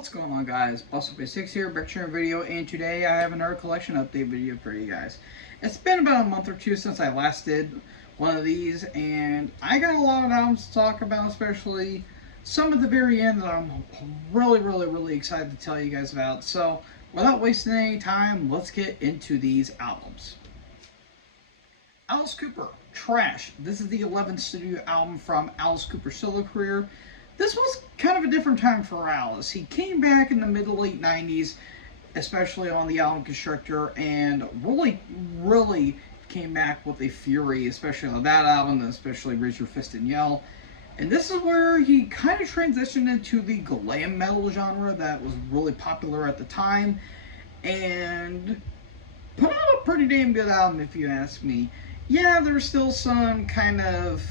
What's going on, guys? Bustle6 here, back to a video, and today I have another collection update video for you guys. It's been about a month or two since I last did one of these, and I got a lot of albums to talk about, especially some at the very end that I'm really excited to tell you guys about. So, without wasting any time, let's get into these albums. Alice Cooper, Trash. This is the 11th studio album from Alice Cooper's solo career. This was kind of a different time for Alice. He came back in the mid to late 90s, especially on the album Constructor, and really came back with a fury, especially on that album, especially Raise Your Fist and Yell. And this is where he kind of transitioned into the glam metal genre that was really popular at the time, and put out a pretty damn good album, if you ask me. Yeah, there's still some kind of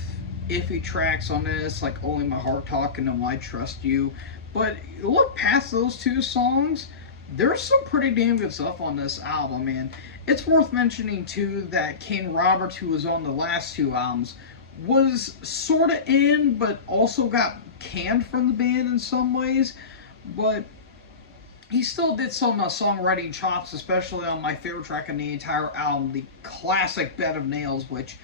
iffy tracks on this, like Only My Heart Talking and Why Trust You, but look past those two songs, there's some pretty damn good stuff on this album. And it's worth mentioning too that Kane Roberts, who was on the last two albums, was sort of in, but also got canned from the band in some ways, but he still did some songwriting chops, especially on my favorite track on the entire album, the classic Bed of Nails, which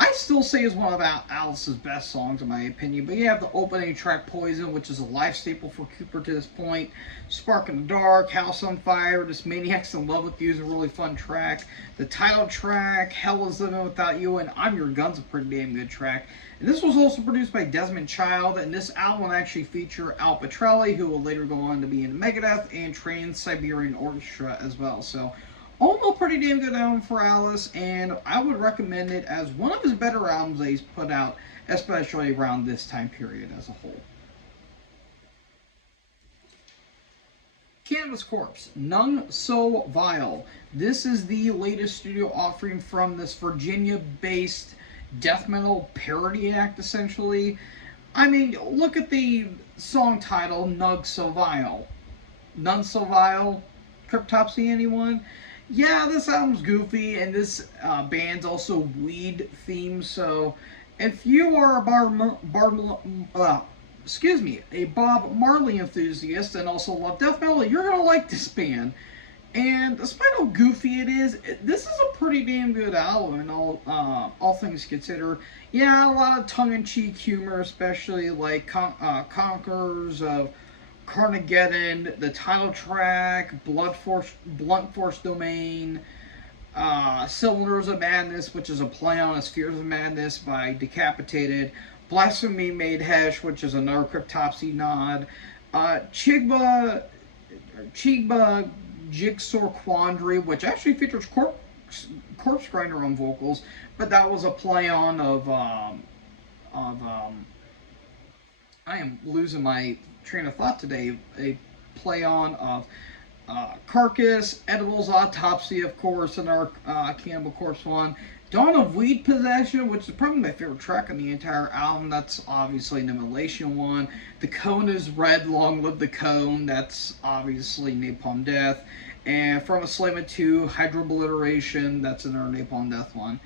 I still say is one of Alice's best songs in my opinion. But you have the opening track Poison, which is a life staple for Cooper to this point. Spark in the Dark, House on Fire, This Maniac's in Love with You is a really fun track. The title track, Hell is Living Without You, and I'm Your Gun's a pretty damn good track. And this was also produced by Desmond Child, and this album actually featured Al Pitrelli, who will later go on to be in Megadeth, and Trans-Siberian Orchestra as well. So, all in all, pretty damn good album for Alice, and I would recommend it as one of his better albums that he's put out, especially around this time period as a whole. Cannabis Corpse, None So Vile. This is the latest studio offering from this Virginia-based death metal parody act, essentially. I mean, look at the song title, None So Vile. None So Vile? Cryptopsy, anyone? Yeah, this album's goofy, and this band's also weed themed, so if you are a Bob Marley enthusiast and also love death metal, you're going to like this band. And despite how goofy it is, this is a pretty damn good album, in all things considered. Yeah, a lot of tongue-in-cheek humor, especially like Conquerors of Carnageddon, the title track, Blunt Force Domain, Cylinders of Madness, which is a play on Spheres of Madness by Decapitated, Blasphemy Made Hesh, which is another Cryptopsy nod, Chigba Jigsaw Quandary, which actually features Corpse Grinder on vocals, but that was a play on I am losing my train of thought today. A play on of Carcass, Edibles, Autopsy, of course, and our Cannibal Corpse one. Dawn of Weed Possession, which is probably my favorite track on the entire album. That's obviously an Immolation one. The Cone is Red, Long Live the Cone. That's obviously Napalm Death. And From a Slayman 2, Hydrobliteration. That's another Napalm Death one.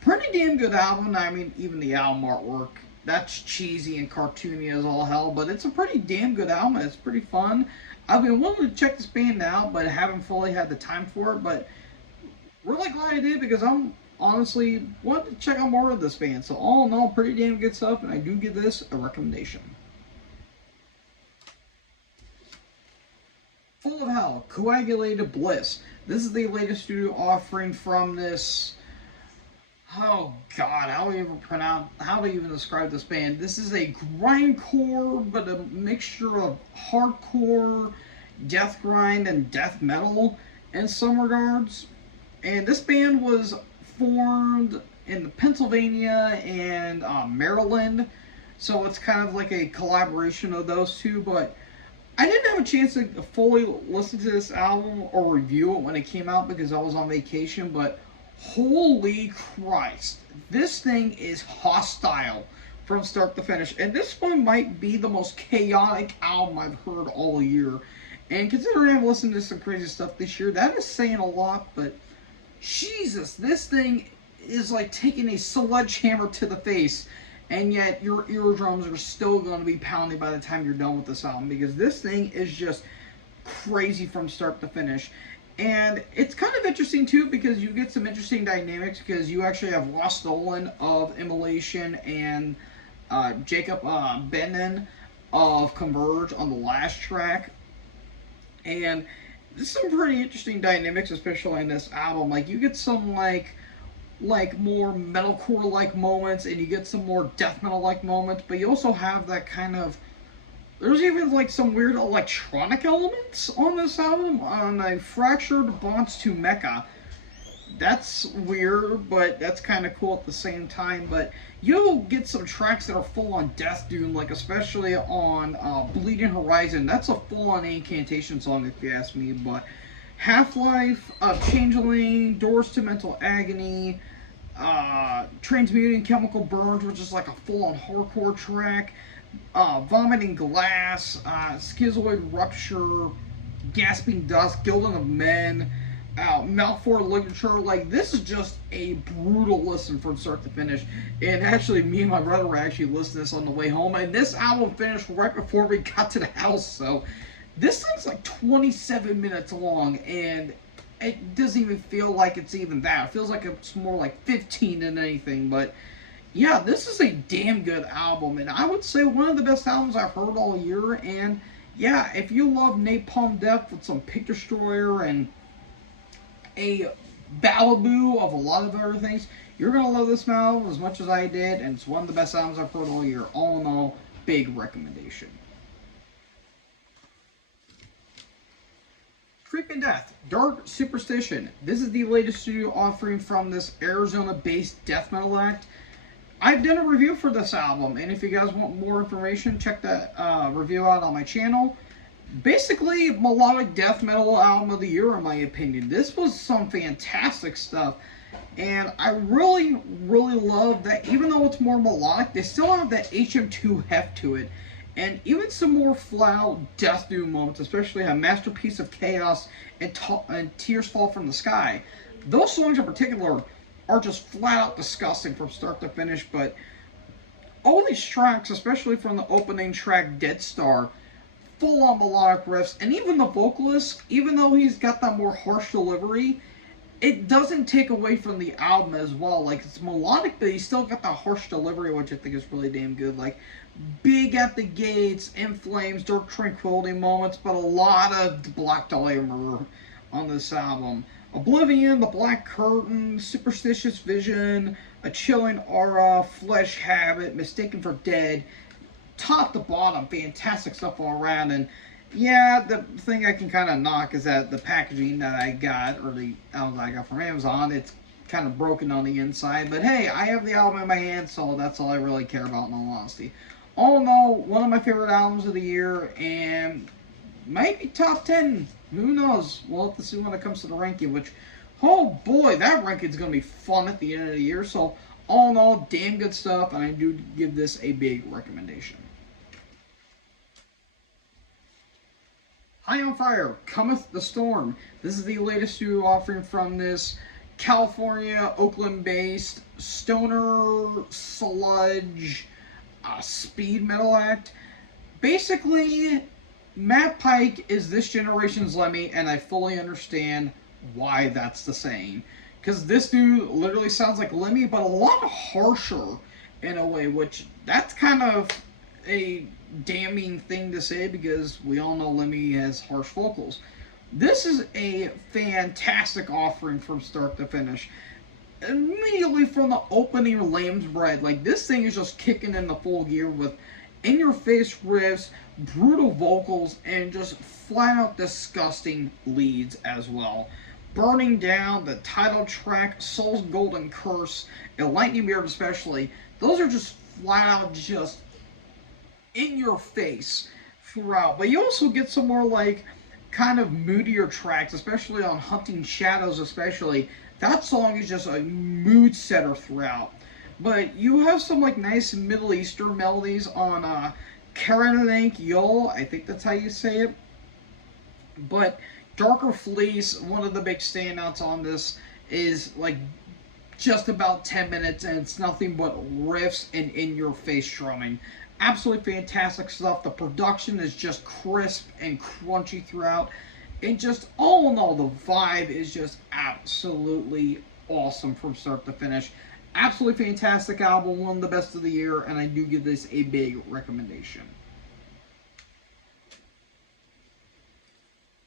Pretty damn good album. I mean, even the album artwork, that's cheesy and cartoony as all hell, but it's a pretty damn good album. It's pretty fun. I've been willing to check this band out, but haven't fully had the time for it, but really glad I did, because I'm honestly wanted to check out more of this band. So all in all, pretty damn good stuff, and I do give this a recommendation. Full of Hell, Coagulated Bliss. This is the latest studio offering from this, oh god, how do you even describe this band? This is a grindcore, but a mixture of hardcore, death grind, and death metal in some regards. And this band was formed in Pennsylvania and Maryland, so it's kind of like a collaboration of those two. But I didn't have a chance to fully listen to this album or review it when it came out because I was on vacation, but holy Christ, this thing is hostile from start to finish. And this one might be the most chaotic album I've heard all year. And considering I've listened to some crazy stuff this year, that is saying a lot, but Jesus, this thing is like taking a sledgehammer to the face. and yet your eardrums are still going to be pounding by the time you're done with this album, because this thing is just crazy from start to finish. And it's kind of interesting too, because you get some interesting dynamics, because you actually have Ross Nolan of Immolation and Jacob Bendon of Converge on the last track. And there's some pretty interesting dynamics, especially in this album. Like, you get some like more metalcore like moments, and you get some more death metal like moments, but you also have that kind of, there's even like some weird electronic elements on this album, on a Fractured Bonds to Mecca. That's weird, but that's kind of cool at the same time. But you'll get some tracks that are full on death doom, like especially on Bleeding Horizon. That's a full on incantation song, if you ask me. But Half-Life, Changeling, Doors to Mental Agony, Transmuting Chemical Burns, which is like a full on hardcore track. Vomiting Glass, Schizoid Rupture, Gasping Dust, Gilding of Men, Malfoy Ligature. Like, this is just a brutal listen from start to finish. And actually, me and my brother were actually listening to this on the way home, and this album finished right before we got to the house. So this thing's like 27 minutes long, and it doesn't even feel like it's even that. It feels like it's more like 15 than anything. But yeah, this is a damn good album, and I would say one of the best albums I've heard all year. And yeah, if you love Napalm Death with some Pig Destroyer and a Ballaboo of a lot of other things, you're going to love this album as much as I did, and it's one of the best albums I've heard all year. All in all, big recommendation. Creeping Death, Dark Superstition. This is the latest studio offering from this Arizona-based death metal act. I've done a review for this album, and if you guys want more information, check that review out on my channel. Basically, melodic death metal album of the year, in my opinion. This was some fantastic stuff, and I really, really love that even though it's more melodic, they still have that HM2 heft to it, and even some more flat death doom moments, especially a Masterpiece of Chaos and Tears Fall from the Sky. Those songs in particular are just flat out disgusting from start to finish, but all these tracks, especially from the opening track Dead Star, full on melodic riffs, and even the vocalist, even though he's got that more harsh delivery, it doesn't take away from the album as well. Like, it's melodic, but he's still got that harsh delivery, which I think is really damn good. Like, Big at the Gates, In Flames, Dark Tranquility moments, but a lot of Black Dahlia Murder on this album. Oblivion, The Black Curtain, Superstitious Vision, A Chilling Aura, Flesh Habit, Mistaken for Dead. Top to bottom, fantastic stuff all around. And yeah, the thing I can kind of knock is that the packaging that I got, or the album that I got from Amazon, it's kind of broken on the inside. But hey, I have the album in my hand, so that's all I really care about, in all honesty. All in all, one of my favorite albums of the year, and might be top 10. Who knows? We'll have to see when it comes to the ranking, which, oh boy, that ranking is going to be fun at the end of the year. So, all in all, damn good stuff, and I do give this a big recommendation. High on Fire, Cometh the Storm. This is the latest studio offering from this California, Oakland-based stoner sludge speed metal act. Basically, Matt Pike is this generation's Lemmy, and I fully understand why that's the saying. Because this dude literally sounds like Lemmy, but a lot harsher in a way, which that's kind of a damning thing to say, because we all know Lemmy has harsh vocals. This is a fantastic offering from start to finish. Immediately from the opening Lamb's Bread, like, this thing is just kicking in the full gear with in-your-face riffs, brutal vocals, and just flat-out disgusting leads as well. Burning Down, the title track, Soul's Golden Curse, and Lightning Beard especially, those are just flat-out just in your face throughout. But you also get some more, like, kind of moodier tracks, especially on Hunting Shadows especially. That song is just a mood setter throughout. But you have some, like, nice Middle Eastern melodies on Karanank Yol, I think that's how you say it. But Darker Fleece, one of the big standouts on this, is, like, just about 10 minutes, and it's nothing but riffs and in-your-face drumming. Absolutely fantastic stuff. The production is just crisp and crunchy throughout. And just all in all, the vibe is just absolutely awesome from start to finish. Absolutely fantastic album, one of the best of the year, and I do give this a big recommendation.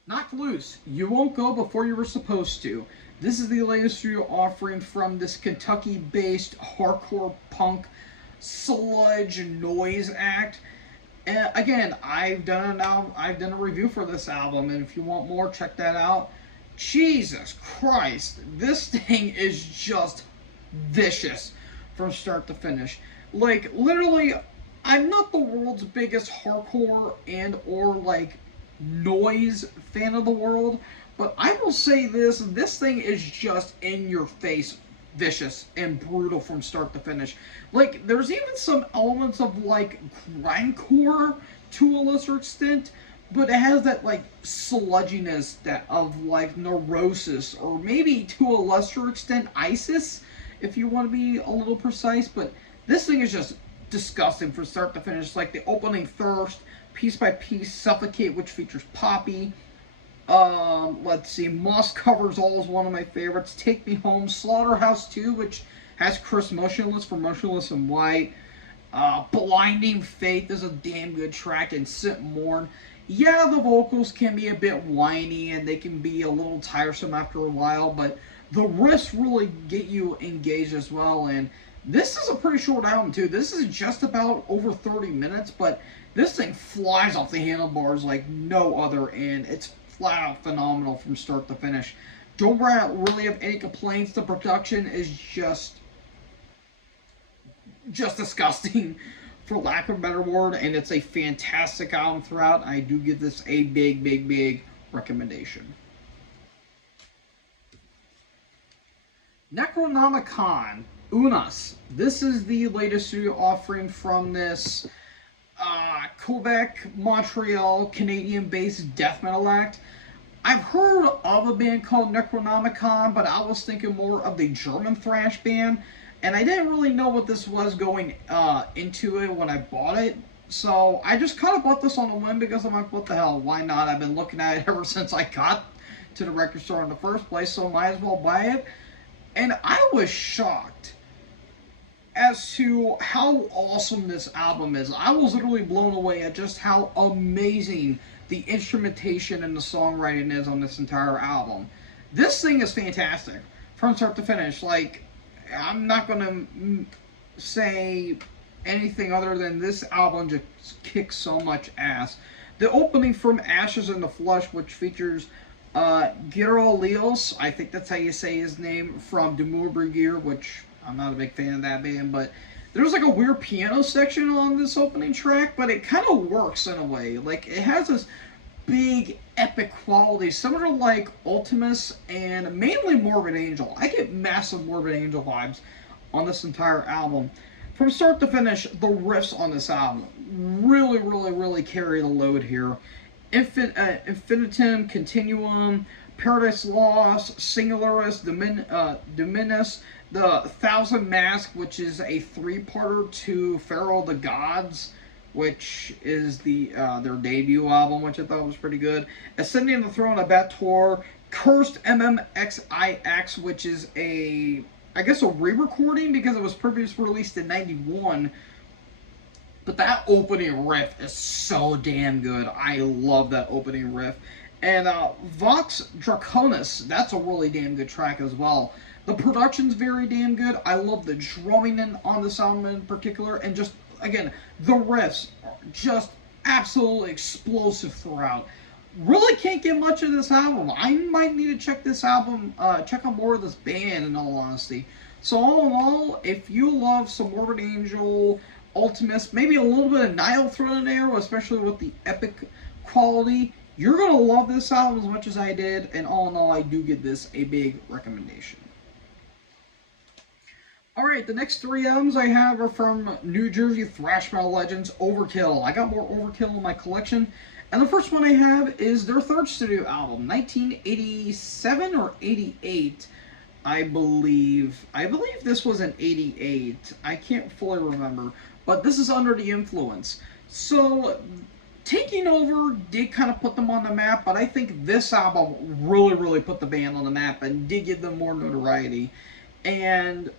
Knocked Loose. You won't go before you were supposed to. This is the latest studio offering from this Kentucky-based hardcore punk sludge noise act. And again, I've done a review for this album, and if you want more, check that out. Jesus Christ, this thing is just vicious from start to finish. Like, literally, I'm not the world's biggest hardcore and or like noise fan of the world, but I will say this thing is just in your face vicious and brutal from start to finish. Like, there's even some elements of like grindcore to a lesser extent, but it has that like sludginess that of like Neurosis, or maybe to a lesser extent ISIS, if you want to be a little precise. But this thing is just disgusting from start to finish. Like the opening Thirst, Piece by Piece, Suffocate, which features Poppy. Let's see, Moss Covers All is one of my favorites. Take Me Home, Slaughterhouse 2, which has Chris Motionless for Motionless in White. Blinding Faith is a damn good track, and Sit Mourn. Yeah, the vocals can be a bit whiny and they can be a little tiresome after a while, but the riffs really get you engaged as well. And this is a pretty short album too. This is just about over 30 minutes, but this thing flies off the handlebars like no other, and it's flat out phenomenal from start to finish. Don't really have any complaints. The production is just disgusting, for lack of a better word, and it's a fantastic album throughout. I do give this a big recommendation. Necronomicon, Unas. This is the latest studio offering from this Quebec, Montreal, Canadian-based death metal act. I've heard of a band called Necronomicon, but I was thinking more of the German thrash band, and I didn't really know what this was going into it when I bought it. So I just kind of bought this on a whim because I'm like, what the hell, why not? I've been looking at it ever since I got to the record store in the first place, so might as well buy it. And I was shocked as to how awesome this album is. I was literally blown away at just how amazing the instrumentation and the songwriting is on this entire album. This thing is fantastic from start to finish. Like, I'm not going to say anything other than this album just kicks so much ass. The opening from Ashes in the Flesh, which features Gero Leos, I think that's how you say his name, from Demure Brigir, which I'm not a big fan of that band, but there's like a weird piano section on this opening track, but it kind of works in a way. Like, it has this big epic quality, similar to like Ultimus and mainly Morbid Angel. I get massive Morbid Angel vibes on this entire album. From start to finish, the riffs on this album really carry the load here. Infinitum, Continuum, Paradise Lost, Singularis, Dominus, The Thousand Masks, which is a three-parter to Pharaoh of the Gods, which is their debut album, which I thought was pretty good. Ascending the Throne of Bator, Cursed MMXIX, which is I guess a re-recording because it was previously released in '91. But that opening riff is so damn good. I love that opening riff. And Vox Draconis, that's a really damn good track as well. The production's very damn good. I love the drumming on this album in particular. And just, again, the riffs are just absolutely explosive throughout. Really can't get much of this album. I might need to check this album, check out more of this band in all honesty. So all in all, if you love some Morbid Angel, Ultimus, maybe a little bit of Nile thrown in there, especially with the epic quality, you're going to love this album as much as I did, and all in all, I do give this a big recommendation. Alright, the next three albums I have are from New Jersey thrash metal legends, Overkill. I got more Overkill in my collection, and the first one I have is their third studio album, 1987 or 88. I believe this was an 88. I can't fully remember, but this is Under the Influence. So Taking Over did kind of put them on the map, but I think this album really put the band on the map and did give them more notoriety. And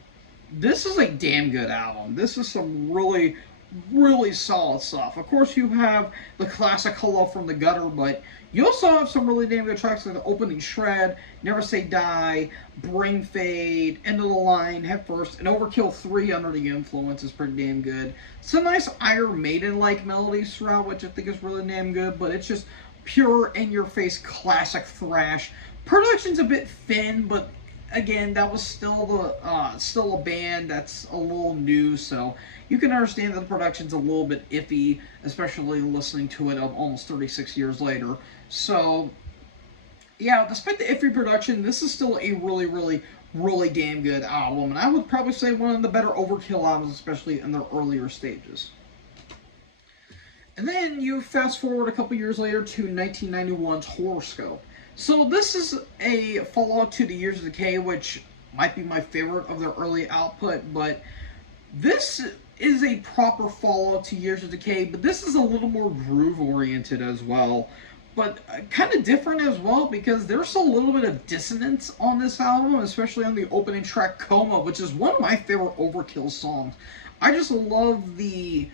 this is a damn good album. This is some really solid stuff. Of course, you have the classic Hello from the Gutter, but you also have some really damn good tracks like the opening Shred, Never Say Die, Brain Fade, End of the Line, Head First, and Overkill 3 Under the Influence is pretty damn good. Some nice Iron Maiden-like melodies throughout, which I think is really damn good, but it's just pure in-your-face classic thrash. Production's a bit thin, but again, that was still a band that's a little new, so you can understand that the production's a little bit iffy, especially listening to it almost 36 years later. So, yeah, despite the iffy production, this is still a really damn good album, and I would probably say one of the better Overkill albums, especially in their earlier stages. And then you fast forward a couple years later to 1991's Horoscope. So this is a follow-up to the Years of Decay, which might be my favorite of their early output, but this is a proper follow-up to Years of Decay, but this is a little more groove-oriented as well. But kind of different as well, because there's a little bit of dissonance on this album, especially on the opening track, Coma, which is one of my favorite Overkill songs. I just love the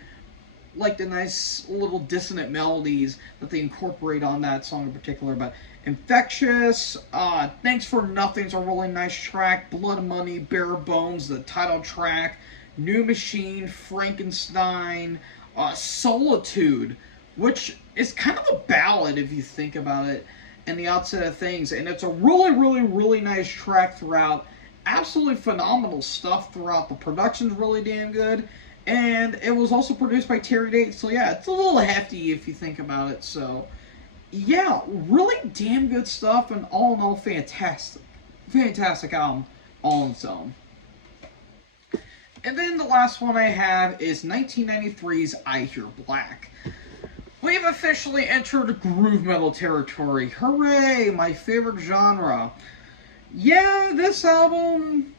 nice little dissonant melodies that they incorporate on that song in particular. But Infectious, Thanks for Nothing's a really nice track, Blood Money, Bare Bones, the title track, New Machine, Frankenstein, Solitude, which is kind of a ballad if you think about it in the outset of things, and it's a really nice track throughout. Absolutely phenomenal stuff throughout. The production's really damn good, and it was also produced by Terry Date, so yeah, it's a little hefty if you think about it. So yeah, really damn good stuff, and all in all, fantastic album all on its own. And then the last one I have is 1993's I Hear Black. We've officially entered groove metal territory. Hooray, my favorite genre. Yeah, this album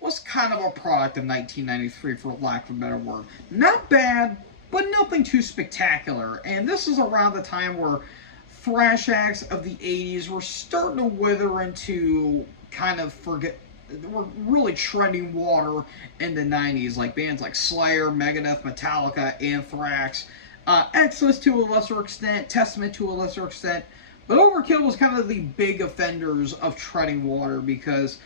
was kind of a product of 1993, for lack of a better word. Not bad, but nothing too spectacular. And this is around the time where thrash acts of the 80s were starting to wither into were really treading water in the 90s, like bands like Slayer, Megadeth, Metallica, Anthrax, Exodus to a lesser extent, Testament to a lesser extent, but Overkill was kind of the big offenders of treading water because,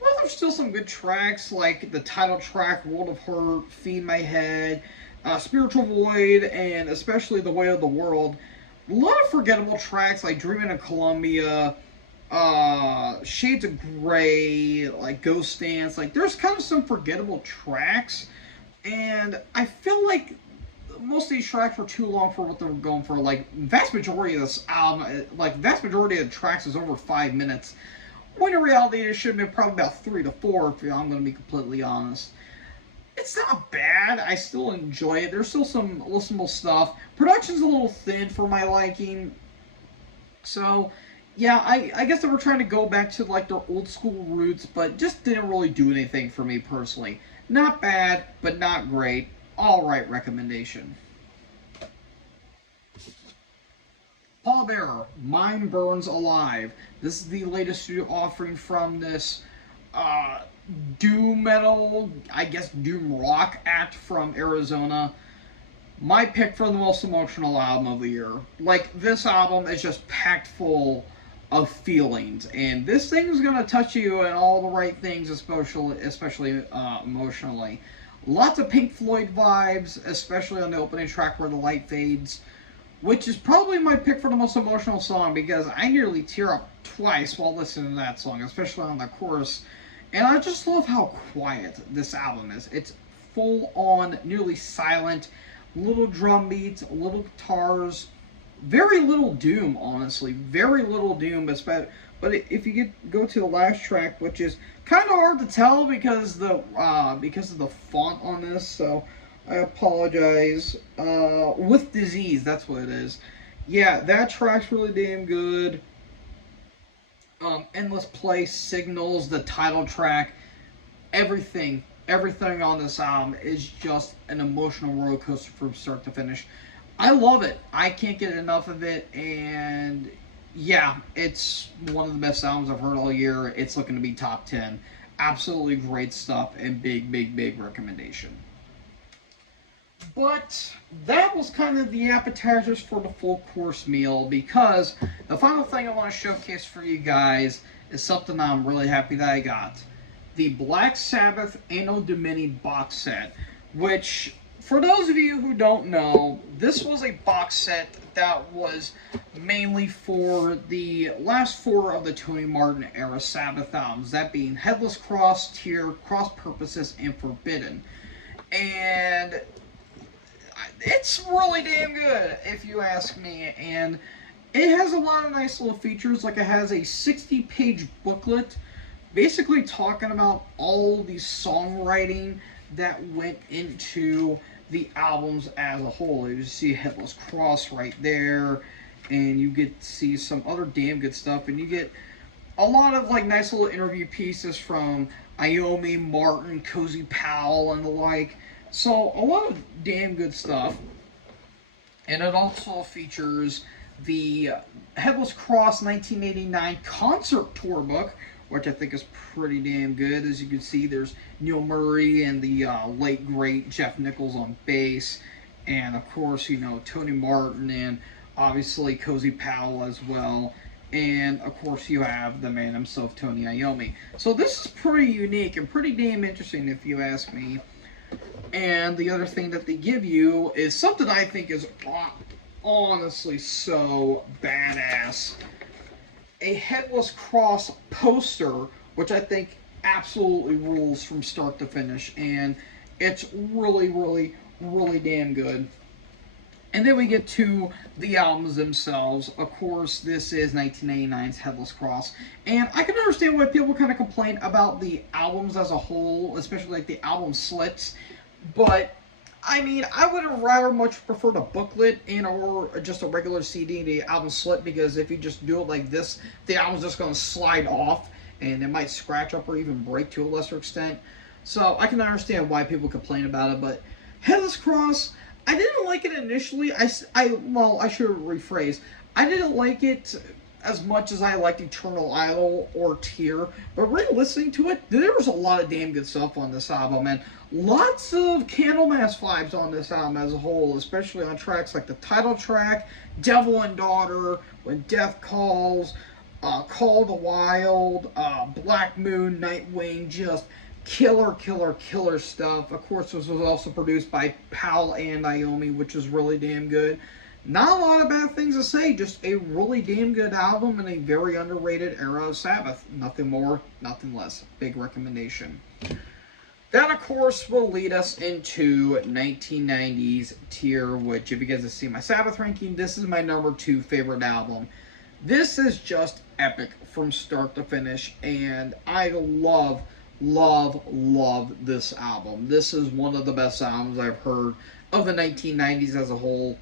well, there's still some good tracks like the title track, World of Hurt, Feed My Head, Spiritual Void, and especially The Way of the World. A lot of forgettable tracks like Dreaming of Columbia, Shades of Grey, like Ghost Dance. Like, there's kind of some forgettable tracks, and I feel like most of these tracks were too long for what they were going for. Like, vast majority of this album, vast majority of the tracks is over 5 minutes, when in reality it should have been probably about 3 to 4, if I'm going to be completely honest. It's not bad. I still enjoy it. There's still some listenable stuff. Production's a little thin for my liking. So, yeah, I guess they were trying to go back to, like, their old school roots, but just didn't really do anything for me personally. Not bad, but not great. Alright recommendation. Pallbearer, Mine Burns Alive. This is the latest studio offering from this doom metal, I guess doom rock act from Arizona. My pick for the most emotional album of the year. Like, this album is just packed full of feelings, and this thing is going to touch you in all the right things, especially emotionally. Lots of Pink Floyd vibes, especially on the opening track where the light fades, which is probably my pick for the most emotional song because I nearly tear up twice while listening to that song, especially on the chorus. And I just love how quiet this album is. It's full on, nearly silent, little drum beats, little guitars, very little doom, honestly. Very little doom, but if you go to the last track, which is kind of hard to tell because of the font on this, so I apologize. With Disease, that's what it is. Yeah, that track's really damn good. Endless Play, Signals, the title track, everything on this album is just an emotional roller coaster from start to finish. I love it. I can't get enough of it, and yeah, it's one of the best albums I've heard all year. It's looking to be top 10. Absolutely great stuff, and big recommendation. But that was kind of the appetizers for the full course meal, because the final thing I want to showcase for you guys is something I'm really happy that I got. The Black Sabbath Anno Domini box set, which, for those of you who don't know, this was a box set that was mainly for the last four of the Tony Martin era Sabbath albums, that being Headless Cross, Tear, Cross Purposes, and Forbidden. And it's really damn good, if you ask me, and it has a lot of nice little features. Like, it has a 60-page booklet basically talking about all the songwriting that went into the albums as a whole. You see Headless Cross right there, and you get to see some other damn good stuff, and you get a lot of like nice little interview pieces from Iommi, Martin, Cozy Powell, and the like. So a lot of damn good stuff. And it also features the Headless Cross 1989 concert tour book, which I think is pretty damn good. As you can see, there's Neil Murray and the late great Jeff Nichols on bass, and of course, you know, Tony Martin, and obviously Cozy Powell as well. And of course, you have the man himself, Tony Iommi. So this is pretty unique and pretty damn interesting, if you ask me. And the other thing that they give you is something I think is honestly so badass. A Headless Cross poster, which I think absolutely rules from start to finish. And it's really damn good. And then we get to the albums themselves. Of course, this is 1989's Headless Cross. And I can understand why people kind of complain about the albums as a whole, especially like the album slits. But, I mean, I would rather much prefer the booklet and or just a regular CD, the album slit, because if you just do it like this, the album's just going to slide off, and it might scratch up or even break to a lesser extent. So I can understand why people complain about it, but Headless Cross, I didn't like it initially. I should rephrase. I didn't like it as much as I liked Eternal Idol or Tear, but re-listening to it, there was a lot of damn good stuff on this album, and lots of Candlemass vibes on this album as a whole, especially on tracks like the title track, Devil and Daughter, When Death Calls, Call the Wild, Black Moon, Nightwing, just killer stuff. Of course, this was also produced by Powell and Iommi, which is really damn good. Not a lot of bad things to say, just a really damn good album and a very underrated era of Sabbath. Nothing more, nothing less. Big recommendation. That, of course, will lead us into 1990's Tear, which, if you guys have seen my Sabbath ranking, this is my number 2 favorite album. This is just epic from start to finish, and I love this album. This is one of the best albums I've heard of the 1990s as a whole.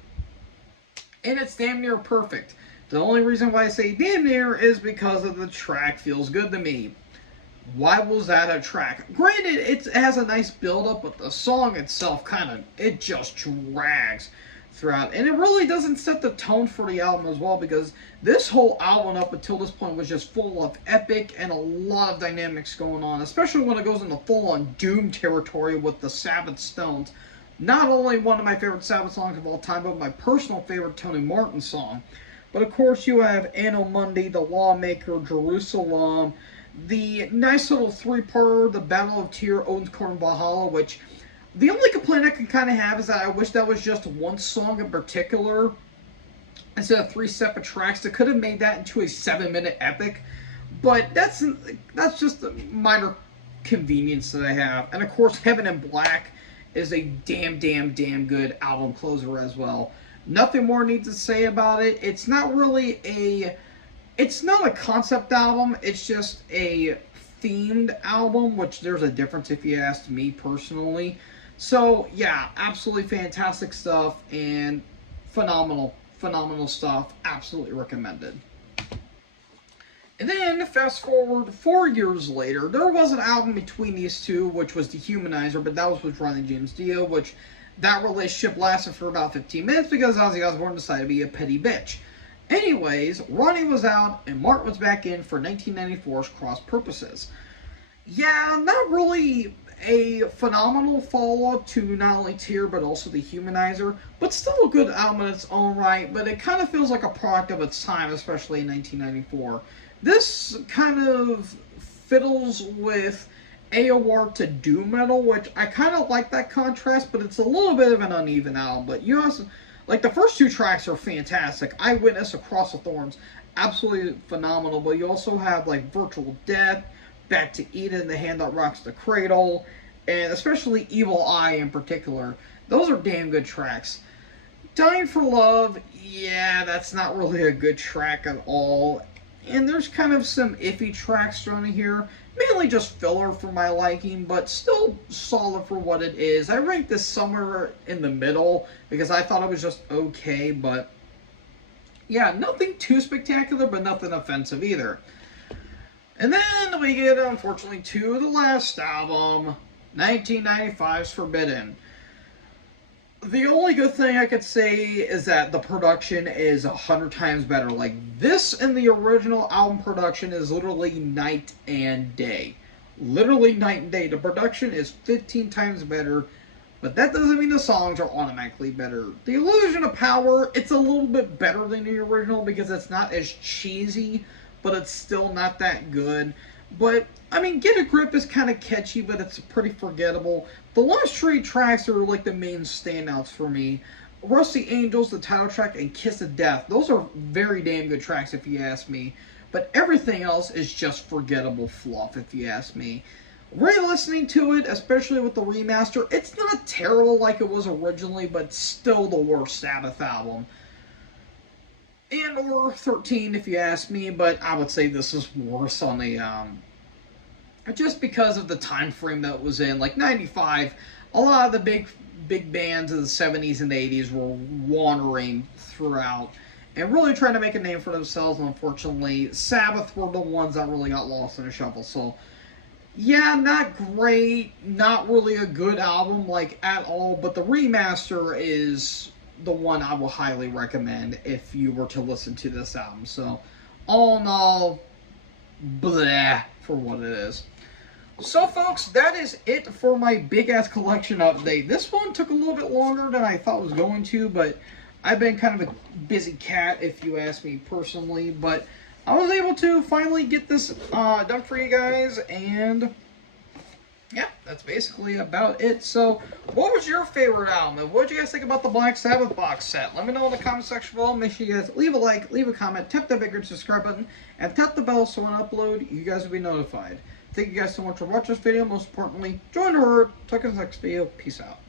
And it's damn near perfect. The only reason why I say damn near is because of the track Feels Good to Me. Why was that a track? Granted, it has a nice build-up, but the song itself it just drags throughout. And it really doesn't set the tone for the album as well, because this whole album up until this point was just full of epic and a lot of dynamics going on, especially when it goes into full-on Doom territory with the Sabbath Stones. Not only one of my favorite Sabbath songs of all time, but my personal favorite Tony Martin song. But of course you have Anno Mundi, The Lawmaker, Jerusalem, the nice little 3-parter, The Battle of Tear, Odin's Court, Valhalla, which the only complaint I can kind of have is that I wish that was just one song in particular instead of 3 separate tracks. That could have made that into a 7-minute epic, but that's just a minor convenience that I have. And of course, Heaven in Black is a damn good album closer as well. Nothing more needs to say about it. It's not a concept album. It's just a themed album, which there's a difference if you ask me personally. So yeah, absolutely fantastic stuff and phenomenal stuff. Absolutely recommended. And then, fast forward 4 years later, there was an album between these two, which was Dehumanizer, but that was with Ronnie James Dio, which that relationship lasted for about 15 minutes because Ozzy Osbourne decided to be a petty bitch. Anyways, Ronnie was out and Mark was back in for 1994's Cross Purposes. Yeah, not really a phenomenal follow-up to not only Tear but also The Humanizer, but still a good album in its own right, but it kind of feels like a product of its time, especially in 1994. This kind of fiddles with AOR to doom metal, which I kind of like that contrast, but it's a little bit of an uneven album. But you also, like, the first two tracks are fantastic. Eyewitness, Across the Thorns, absolutely phenomenal, but you also have, like, Virtual Death, Back to Eden, The Hand That Rocks the Cradle, and especially Evil Eye in particular. Those are damn good tracks. Dying for Love, yeah, that's not really a good track at all. And there's kind of some iffy tracks thrown in here. Mainly just filler for my liking, but still solid for what it is. I rank this somewhere in the middle because I thought it was just okay, but yeah, nothing too spectacular, but nothing offensive either. And then we get, unfortunately, to the last album, 1995's Forbidden. The only good thing I could say is that the production is 100 times better. Like, this and the original album production is literally night and day. Literally night and day. The production is 15 times better, but that doesn't mean the songs are automatically better. The Illusion of Power, it's a little bit better than the original because it's not as cheesy, but it's still not that good. But, I mean, Get a Grip is kind of catchy, but it's pretty forgettable. The last three tracks are like the main standouts for me. Rusty Angels, the title track, and Kiss of Death. Those are very damn good tracks if you ask me. But everything else is just forgettable fluff if you ask me. Re-listening to it, especially with the remaster, it's not terrible like it was originally, but still the worst Sabbath album. And or 13 if you ask me, but I would say this is worse on the just because of the time frame that it was in. Like 95, a lot of the big bands of the 70s and 80s were wandering throughout and really trying to make a name for themselves, and unfortunately Sabbath were the ones that really got lost in the shuffle. So yeah, not great, not really a good album like at all, but the remaster is the one I will highly recommend if you were to listen to this album. So, all in all, bleh for what it is. So, folks, that is it for my big-ass collection update. This one took a little bit longer than I thought it was going to, but I've been kind of a busy cat, if you ask me personally. But I was able to finally get this done for you guys, and yeah, that's basically about it. So, what was your favorite album? And what did you guys think about the Black Sabbath box set? Let me know in the comment section below. Make sure you guys leave a like, leave a comment, tap that bigger subscribe button, and tap the bell so when I upload, you guys will be notified. Thank you guys so much for watching this video. Most importantly, join the herd. Talk in the next video. Peace out.